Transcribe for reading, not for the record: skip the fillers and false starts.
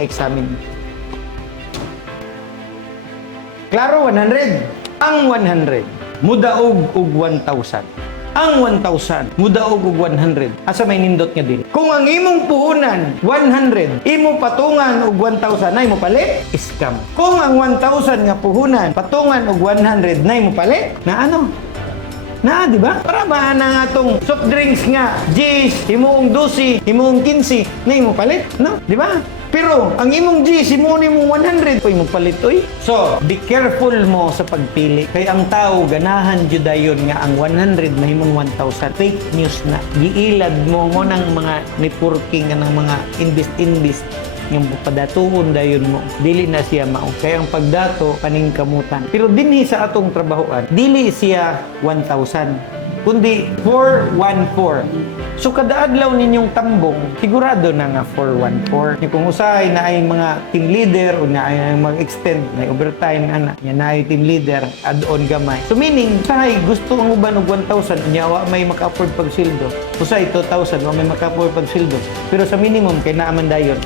may examine. Klaro, 100. Ang 100, mudaog og 1,000. Ang 1,000, mudaog og 100. Asa may nindot nga dili? Kung ang imong puhunan, 100, imo patungan og 1,000, na imo palit? Scam. Kung ang 1,000 nga puhunan, patungan og 100, na imo palit? Na ano? Na, di ba? Para ba na nga tong soft drinks nga, G's, imong 12, imong 15, na imo palit? No? Di ba? Pero, ang imong G's, imong 100, imo palit, oy. So, be careful mo sa pagpili. Kay ang tao, ganahan judayon nga ang 100 na imong 1,000. Fake news na. Giilad mo ng mga networking ng mga invest yung padatuon dayon mo, dili na siya mao. Kaya ang pagdato, kaning kamutan. Pero dinhi sa atong trabahoan, dili siya 1,000, kundi 414. So kada adlaw ninyong tambong, sigurado na nga 414. Kung usahay na ay mga team leader o na ay mag-extend, may overtime ana, nya na ay team leader, add-on gamay. So meaning, usahay gusto ang uban og 1,000, nyawa may maka-afford pag sildo. Usahay 2,000, wa may maka-afford pag sildo. Pero sa minimum kay naaman dayon